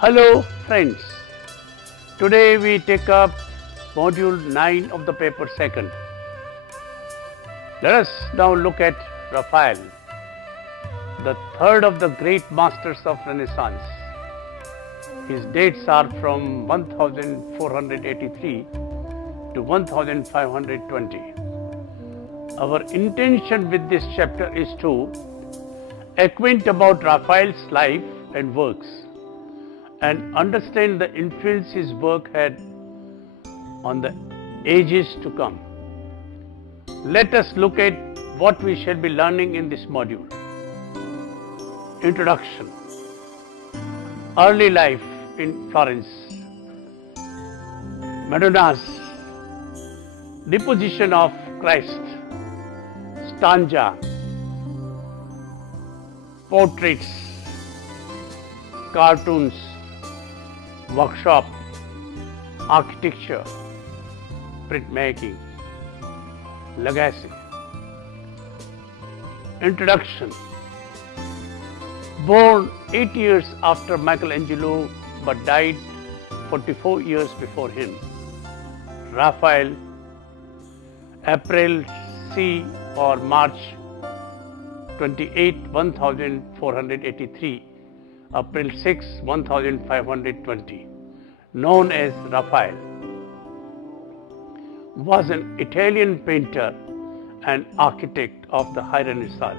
Hello friends, today we take up module 9 of the paper 2nd. Let us now look at Raphael, the third of the great masters of Renaissance. His dates are from 1483 to 1520. Our intention with this chapter is to acquaint about Raphael's life and works and understand the influence his work had on the ages to come. Let us look at what we shall be learning in this module. Introduction. Early life in Florence. Madonna's Deposition of Christ. Stanza. Portraits. Cartoons. Workshop, architecture, printmaking, legacy. Introduction. Born 8 years after Michelangelo but died 44 years before him, Raphael, April c. or March 28, 1483, April 6, 1520, known as Raphael, was an Italian painter and architect of the High Renaissance.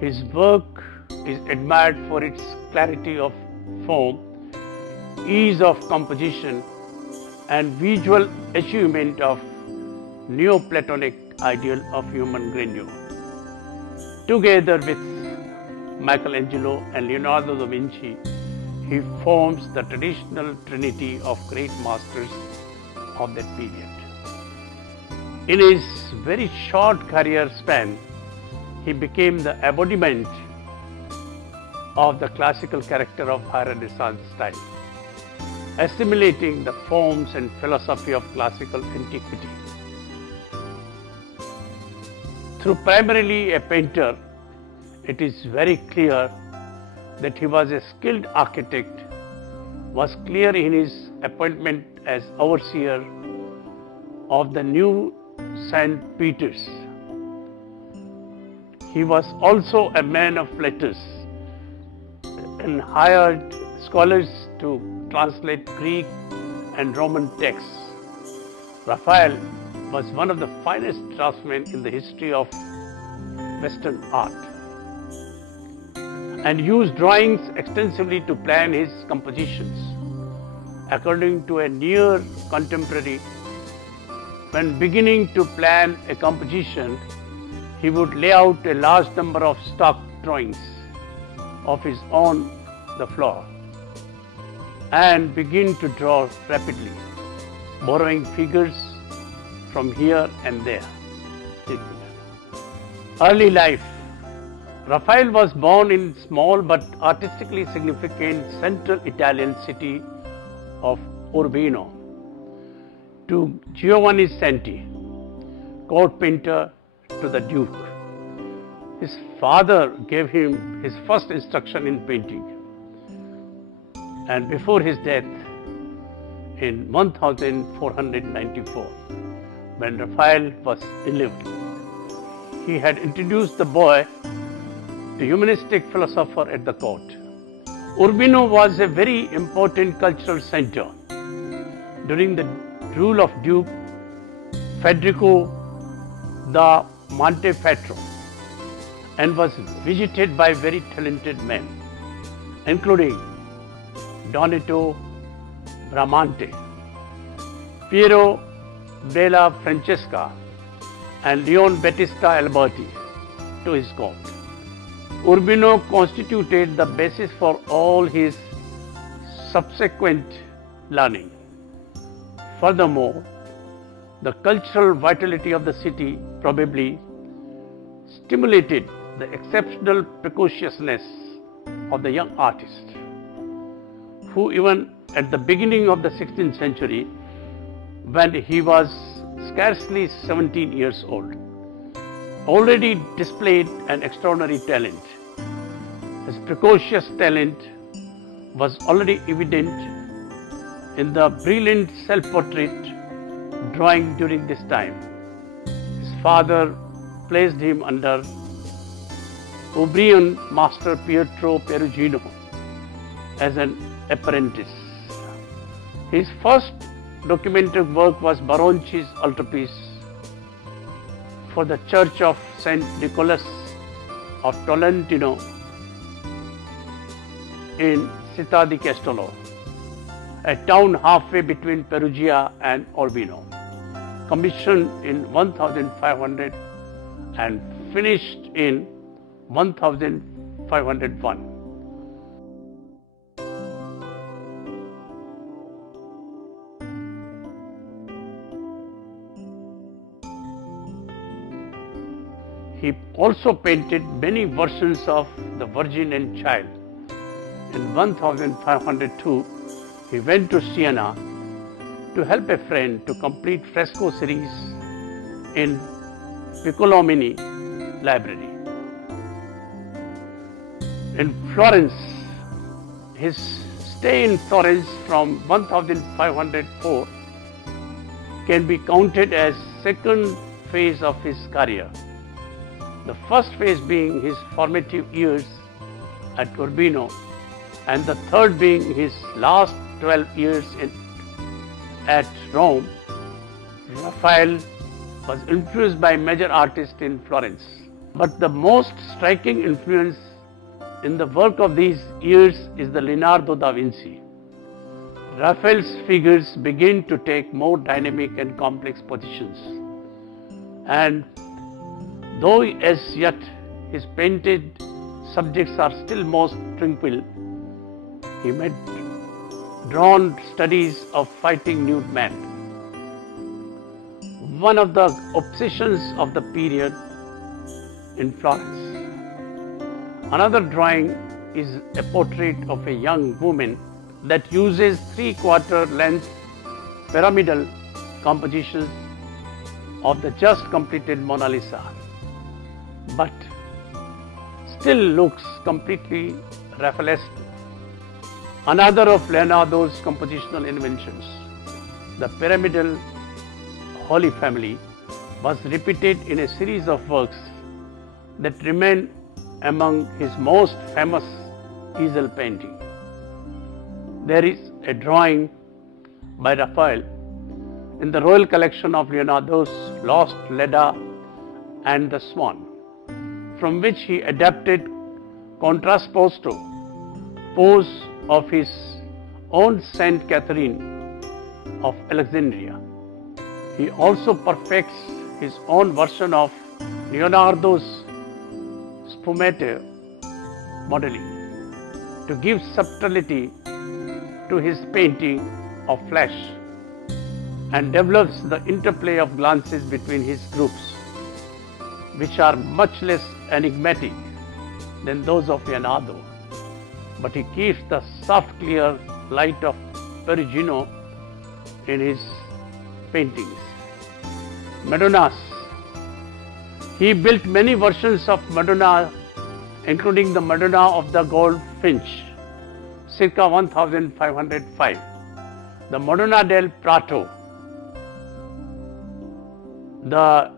His work is admired for its clarity of form, ease of composition, and visual achievement of Neoplatonic ideal of human grandeur. Together with Michelangelo and Leonardo da Vinci, he forms the traditional trinity of great masters of that period. In his very short career span, he became the embodiment of the classical character of High Renaissance style, assimilating the forms and philosophy of classical antiquity. Though primarily a painter, it is very clear that he was a skilled architect, was clear in his appointment as overseer of the new St. Peter's. He was also a man of letters and hired scholars to translate Greek and Roman texts. Raphael was one of the finest draftsmen in the history of Western art, and used drawings extensively to plan his compositions. According to a near contemporary, when beginning to plan a composition, he would lay out a large number of stock drawings of his own the floor and begin to draw rapidly, borrowing figures from here and there. Early life. Raphael was born in small but artistically significant central Italian city of Urbino to Giovanni Santi, court painter to the Duke. His father gave him his first instruction in painting, and before his death in 1494, when Raphael was 11, he had introduced the boy to humanistic philosopher at the court. Urbino was a very important cultural center during the rule of Duke Federico da Montefeltro, and was visited by very talented men, including Donato Bramante, Piero della Francesca, and Leon Battista Alberti to his court. Urbino constituted the basis for all his subsequent learning. Furthermore, the cultural vitality of the city probably stimulated the exceptional precociousness of the young artist, who even at the beginning of the 16th century, when he was scarcely 17 years old, already displayed an extraordinary talent. His precocious talent was already evident in the brilliant self-portrait drawing during this time. His father placed him under Umbrian master Pietro Perugino as an apprentice. His first documented work was Baronci's altarpiece for the Church of St. Nicholas of Tolentino in Città di Castello, a town halfway between Perugia and Urbino, commissioned in 1500 and finished in 1501. He also painted many versions of the Virgin and Child. In 1502, he went to Siena to help a friend to complete fresco series in Piccolomini library. In Florence, his stay in Florence from 1504 can be counted as second phase of his career. The first phase being his formative years at Urbino, and the third being his last 12 years at Rome. Raphael was influenced by major artists in Florence. But the most striking influence in the work of these years is the Leonardo da Vinci. Raphael's figures begin to take more dynamic and complex positions. And though as yet his painted subjects are still most tranquil, he made drawn studies of fighting nude men. One of the obsessions of the period in Florence. Another drawing is a portrait of a young woman that uses 3/4 length pyramidal compositions of the just completed Mona Lisa, but still looks completely Raphaelesque. Another of Leonardo's compositional inventions, the pyramidal Holy Family, was repeated in a series of works that remain among his most famous easel painting. There is a drawing by Raphael in the royal collection of Leonardo's Lost Leda and the Swan, from which he adapted contrasposto pose of his own Saint Catherine of Alexandria. He also perfects his own version of Leonardo's sfumato modeling to give subtlety to his painting of flesh, and develops the interplay of glances between his groups, which are much less enigmatic than those of Leonardo. But he keeps the soft, clear light of Perugino in his paintings. Madonnas. He built many versions of Madonna, including the Madonna of the Goldfinch, circa 1505, the Madonna del Prato, the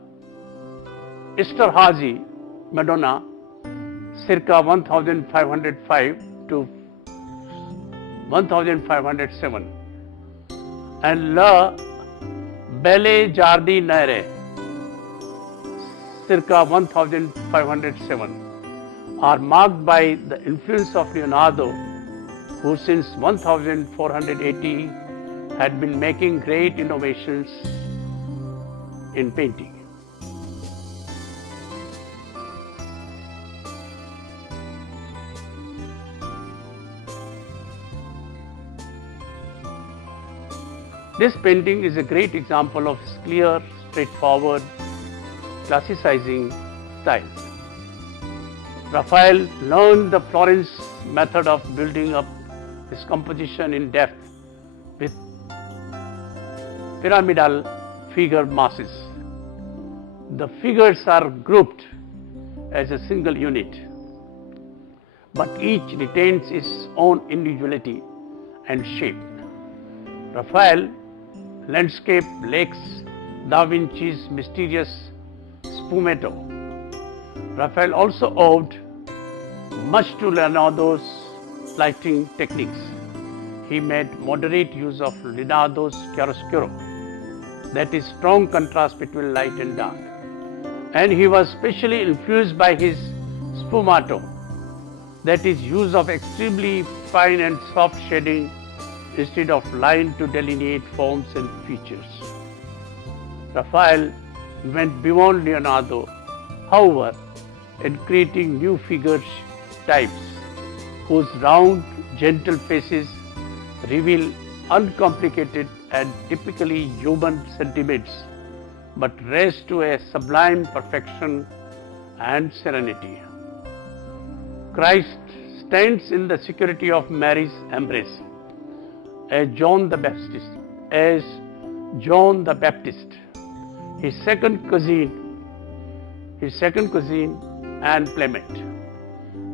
Esterhazy Madonna, circa 1505 to 1507, and La Belle Giardiniere, circa 1507, are marked by the influence of Leonardo, who since 1480 had been making great innovations in painting. This painting is a great example of his clear, straightforward, classicizing style. Raphael learned the Florence method of building up his composition in depth with pyramidal figure masses. The figures are grouped as a single unit. but each retains its own individuality and shape. Raphael, landscape, lakes, DaVinci's mysterious sfumato. Raphael also owed much to Leonardo's lighting techniques. He made moderate use of Leonardo's chiaroscuro, that is strong contrast between light and dark. And he was specially influenced by his sfumato, that is use of extremely fine and soft shading instead of line to delineate forms and features. Raphael went beyond Leonardo, however, in creating new figure types whose round, gentle faces reveal uncomplicated and typically human sentiments, but raised to a sublime perfection and serenity. Christ stands in the security of Mary's embrace as John the Baptist, his second cousin and playmate,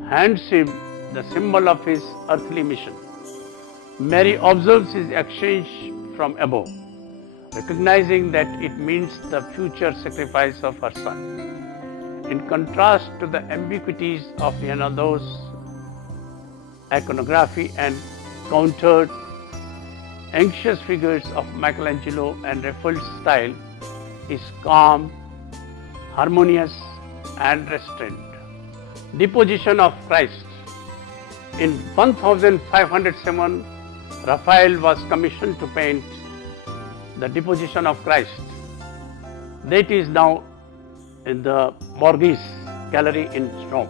hands him the symbol of his earthly mission. Mary observes his exchange from above, recognizing that it means the future sacrifice of her son. In contrast to the ambiguities of Leonardo's iconography and countered anxious figures of Michelangelo and Raphael's style is calm, harmonious and restrained. Deposition of Christ. In 1507, Raphael was commissioned to paint the Deposition of Christ. That is now in the Borghese Gallery in Rome.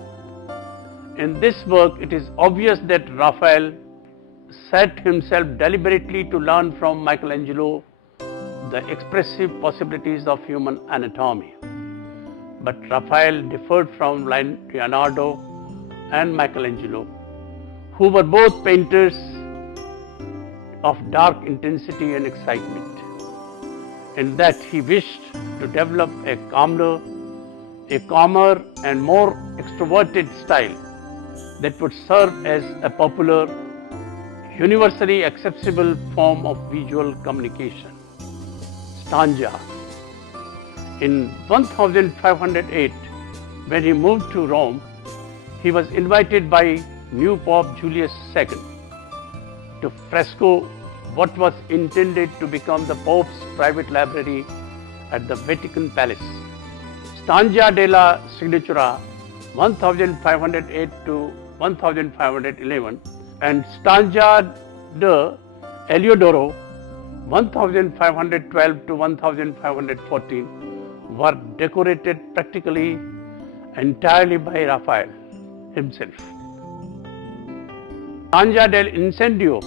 In this work, it is obvious that Raphael set himself deliberately to learn from Michelangelo the expressive possibilities of human anatomy. But Raphael differed from Leonardo and Michelangelo, who were both painters of dark intensity and excitement, in that he wished to develop a calmer and more extroverted style that would serve as a popular, universally accessible form of visual communication. Stanza. In 1508, when he moved to Rome, he was invited by new Pope Julius II to fresco what was intended to become the Pope's private library at the Vatican Palace. Stanza della Signatura 1508 to 1511 and Stanza de Eliodoro 1512 to 1514 were decorated practically entirely by Raphael himself. Stanza del Incendio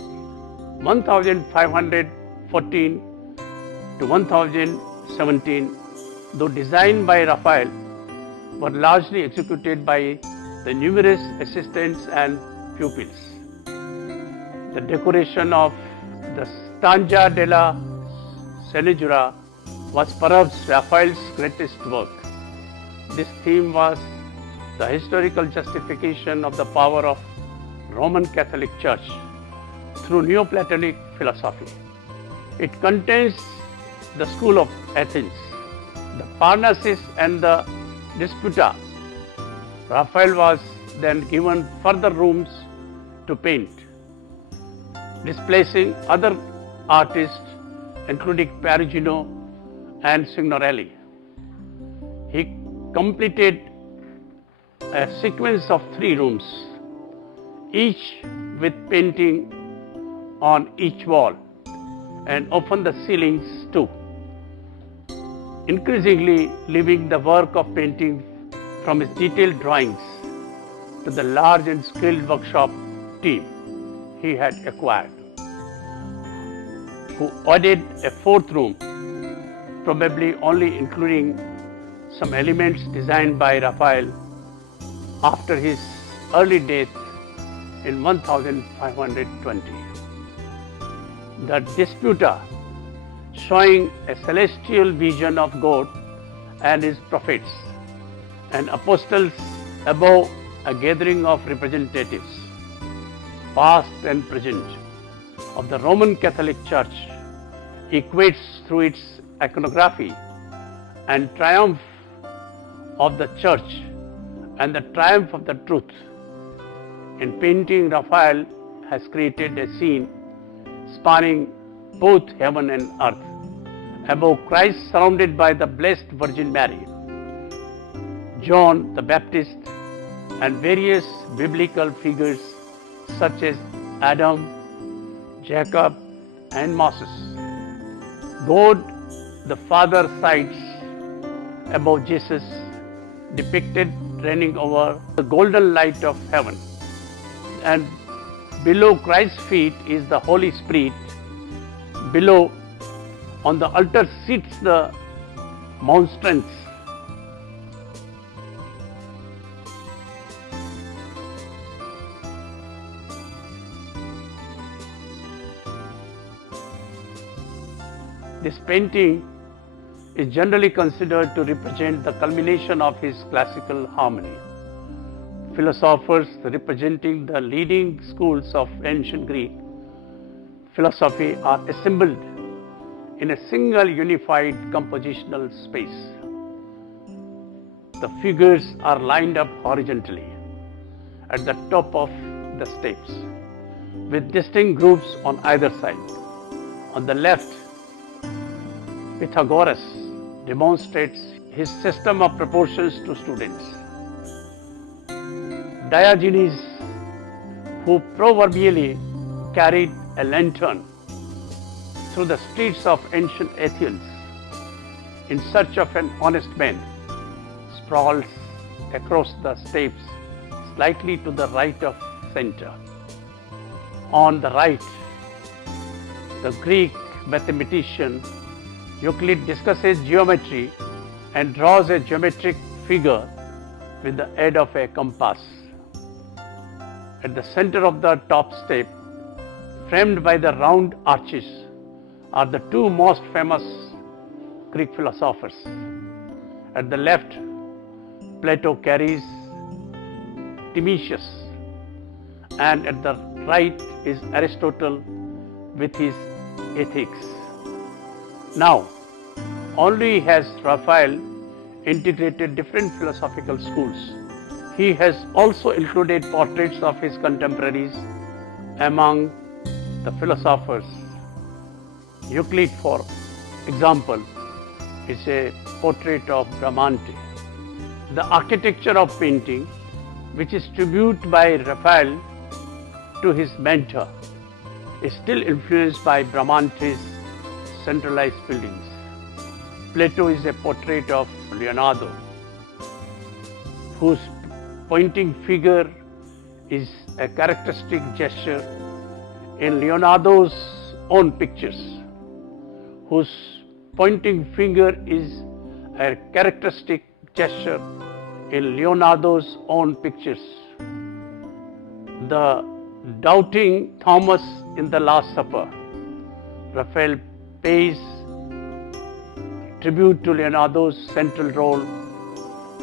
1514 to 1017, though designed by Raphael, were largely executed by the numerous assistants and pupils. The decoration of the Stanza della Signatura was perhaps Raphael's greatest work. This theme was the historical justification of the power of Roman Catholic Church through Neoplatonic philosophy. It contains the school of Athens, the Parnassus and the Disputa. Raphael was then given further rooms to paint, displacing other artists including Perugino and Signorelli. He completed a sequence of 3 rooms, each with painting on each wall, and often the ceilings too, increasingly leaving the work of painting from his detailed drawings to the large and skilled workshop team he had acquired, who added a 4th room, probably only including some elements designed by Raphael after his early death in 1520. The Disputa, showing a celestial vision of God and his prophets and apostles above a gathering of representatives, past and present, of the Roman Catholic Church, equates through its iconography and triumph of the Church and the triumph of the truth. In painting, Raphael has created a scene spanning both heaven and earth. Above Christ, surrounded by the Blessed Virgin Mary, John the Baptist, and various biblical figures such as Adam, Jacob, and Moses. God the Father sides above Jesus, depicted reigning over the golden light of heaven, and below Christ's feet is the Holy Spirit. Below, on the altar, sits the monstrance. This painting is generally considered to represent the culmination of his classical harmony. Philosophers representing the leading schools of ancient Greek philosophy are assembled in a single unified compositional space. The figures are lined up horizontally at the top of the steps, with distinct groups on either side. On the left, Pythagoras demonstrates his system of proportions to students. Diogenes, who proverbially carried a lantern through the streets of ancient Athens in search of an honest man, sprawls across the steps slightly to the right of center. On the right, the Greek mathematician Euclid discusses geometry and draws a geometric figure with the aid of a compass. At the center of the top step, framed by the round arches, are the two most famous Greek philosophers. At the left, Plato carries Timaeus, and at the right is Aristotle with his Ethics. Now, only has Raphael integrated different philosophical schools. He has also included portraits of his contemporaries among the philosophers. Euclid, for example, is a portrait of Bramante. The architecture of painting, which is tribute by Raphael to his mentor, is still influenced by Bramante's centralized buildings. Plato is a portrait of Leonardo, whose pointing figure is a characteristic gesture in Leonardo's own pictures, whose pointing finger is a characteristic gesture in Leonardo's own pictures. The doubting Thomas in the Last Supper, Raphael pays tribute to Leonardo's central role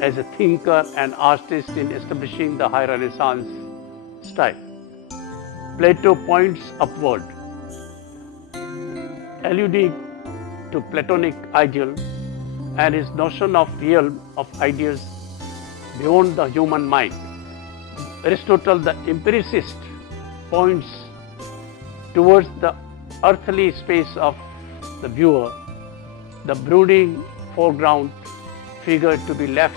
as a thinker and artist in establishing the high Renaissance style. Plato points upward, alluding to Platonic ideal and his notion of realm of ideas beyond the human mind. Aristotle, the empiricist, points towards the earthly space of the viewer, the brooding foreground figure to be left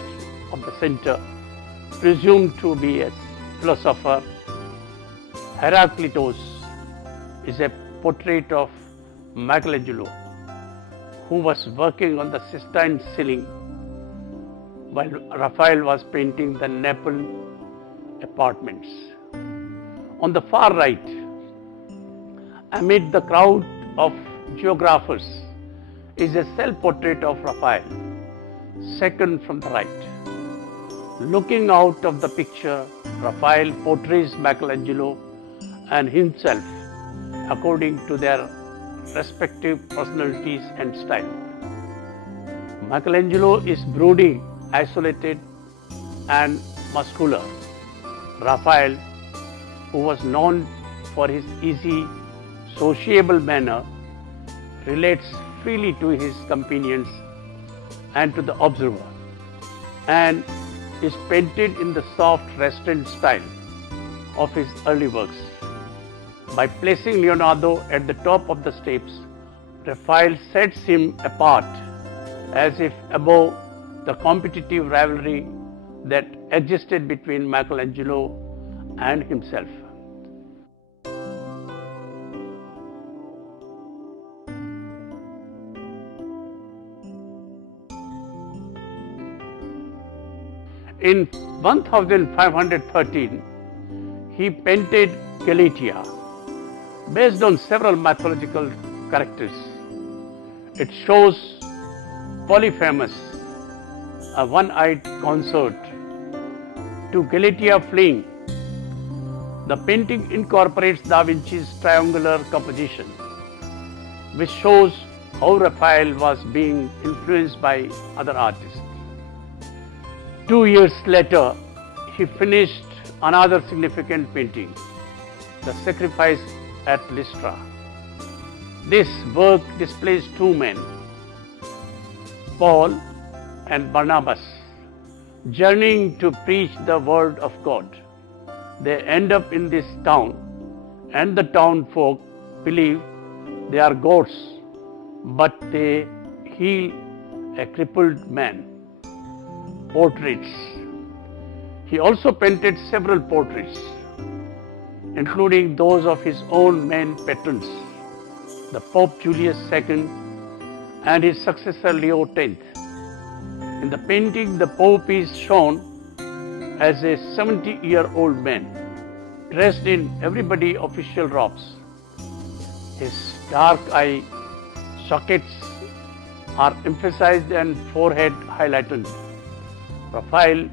of the center, presumed to be a philosopher. Heraclitus is a portrait of Michelangelo, who was working on the Sistine ceiling while Raphael was painting the Naples apartments. On the far right, amid the crowd of geographers, is a self-portrait of Raphael, second from the right. Looking out of the picture, Raphael portrays Michelangelo and himself according to their respective personalities and style. Michelangelo is brooding, isolated and muscular, Raphael, who was known for his easy, sociable manner, relates freely to his companions and to the observer, and is painted in the soft restaurant style of his early works. By placing Leonardo at the top of the steps, Raphael sets him apart as if above the competitive rivalry that existed between Michelangelo and himself. In 1513, he painted Galatea, based on several mythological characters. It shows Polyphemus, a one-eyed consort, to Galatea fleeing. The painting incorporates DaVinci's triangular composition, which shows how Raphael was being influenced by other artists. 2 years later, he finished another significant painting, The Sacrifice at Lystra. This work displays two men, Paul and Barnabas, journeying to preach the word of God. They end up in this town, and the town folk believe they are gods, but they heal a crippled man. Portraits. He also painted several portraits, including those of his own main patrons, the Pope Julius II and his successor Leo X. In the painting, the Pope is shown as a 70-year-old man, dressed in everyday official robes. His dark eye sockets are emphasized and forehead highlighted. Raphael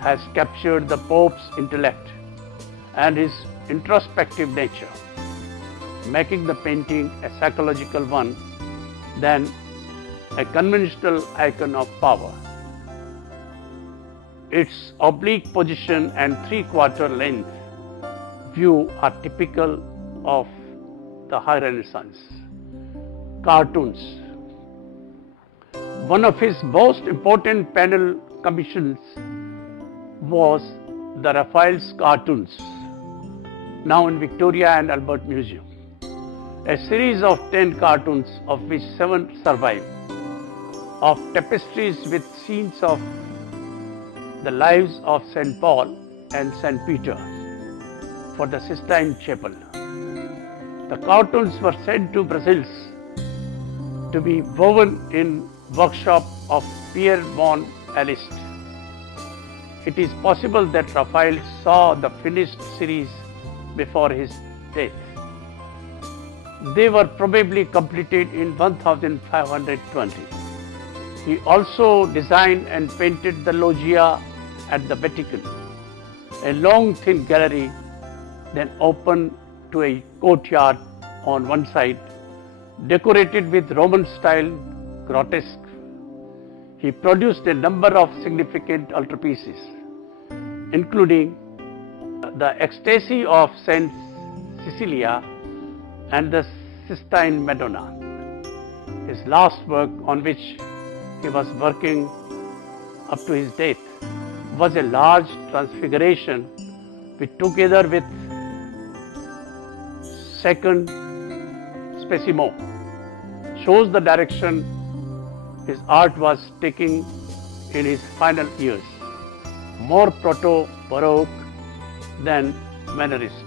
has captured the Pope's intellect and his introspective nature, making the painting a psychological one than a conventional icon of power. Its oblique position and three-quarter length view are typical of the High Renaissance. Cartoons. One of his most important panel commissions was the Raphael's cartoons, now in Victoria and Albert Museum. A series of 10 cartoons, of which 7 survive, of tapestries with scenes of the lives of St. Paul and St. Peter for the Sistine Chapel. The cartoons were sent to Brussels to be woven in workshop of Pierre von Alist. It is possible that Raphael saw the finished series before his death. They were probably completed in 1520. He also designed and painted the loggia at the Vatican, a long thin gallery then open to a courtyard on one side, decorated with Roman-style grotesque. He produced a number of significant altarpieces, including the Ecstasy of Saint Cecilia and the Sistine Madonna. His last work, on which he was working up to his death, was a large transfiguration which, together with second Spesimo, shows the direction his art was taking in his final years, more proto-Baroque than Mannerist.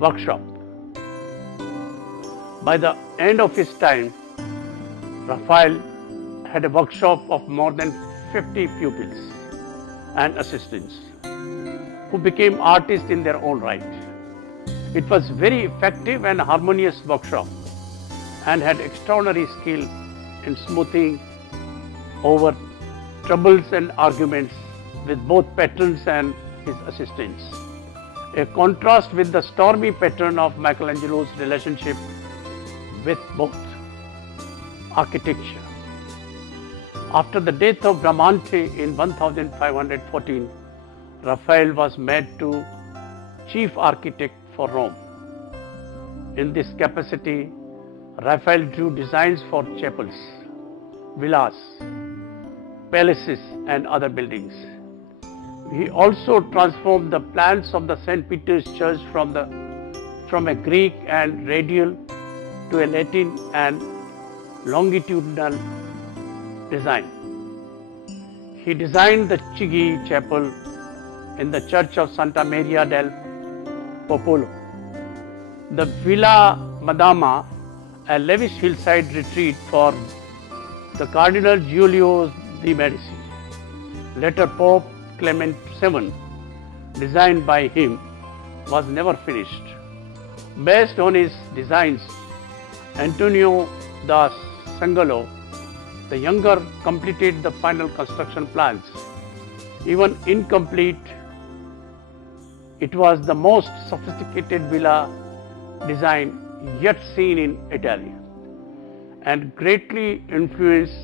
Workshop. By the end of his time, Raphael had a workshop of more than 50 pupils and assistants who became artists in their own right. It was very effective and harmonious workshop and had extraordinary skill in smoothing over troubles and arguments with both patrons and his assistants. A contrast with the stormy pattern of Michelangelo's relationship with both architecture. After the death of Bramante in 1514, Raphael was made to chief architect for Rome. In this capacity, Raphael drew designs for chapels, villas, palaces and other buildings. He also transformed the plans of the St. Peter's Church from a Greek and radial to a Latin and longitudinal design. He designed the Chigi Chapel in the Church of Santa Maria del Popolo, the Villa Madama, a lavish hillside retreat for the Cardinal Giulio de' Medici, later Pope Clement VII, designed by him, was never finished. Based on his designs, Antonio da Sangalo, the younger, completed the final construction plans. Even incomplete, it was the most sophisticated villa design yet seen in Italy and greatly influenced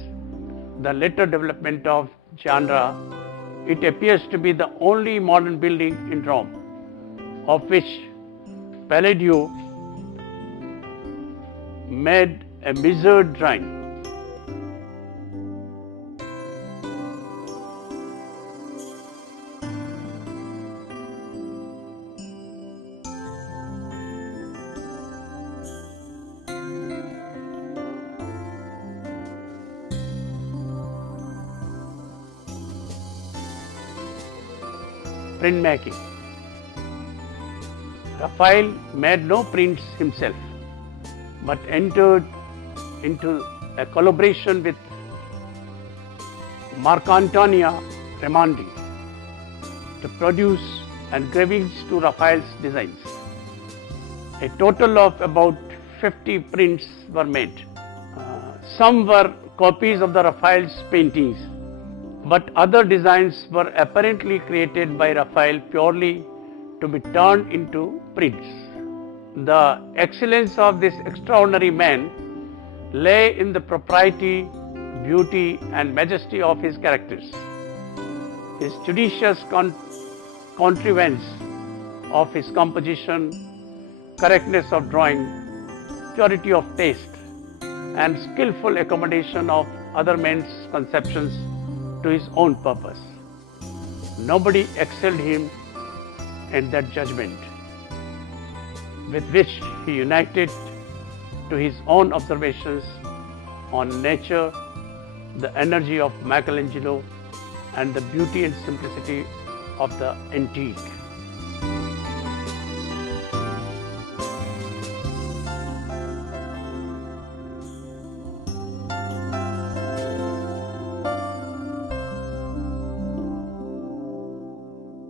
the later development of genre. It appears to be the only modern building in Rome, of which Palladio made a measured drawing. Printmaking. Raphael made no prints himself, but entered into a collaboration with Marcantonio Raimondi to produce engravings to Raphael's designs. A total of about 50 prints were made. Some were copies of the Raphael's paintings, but other designs were apparently created by Raphael purely to be turned into prints. The excellence of this extraordinary man lay in the propriety, beauty and majesty of his characters. His judicious contrivance of his composition, correctness of drawing, purity of taste and skillful accommodation of other men's conceptions to his own purpose. Nobody excelled him in that judgment with which he united to his own observations on nature the energy of Michelangelo and the beauty and simplicity of the antique.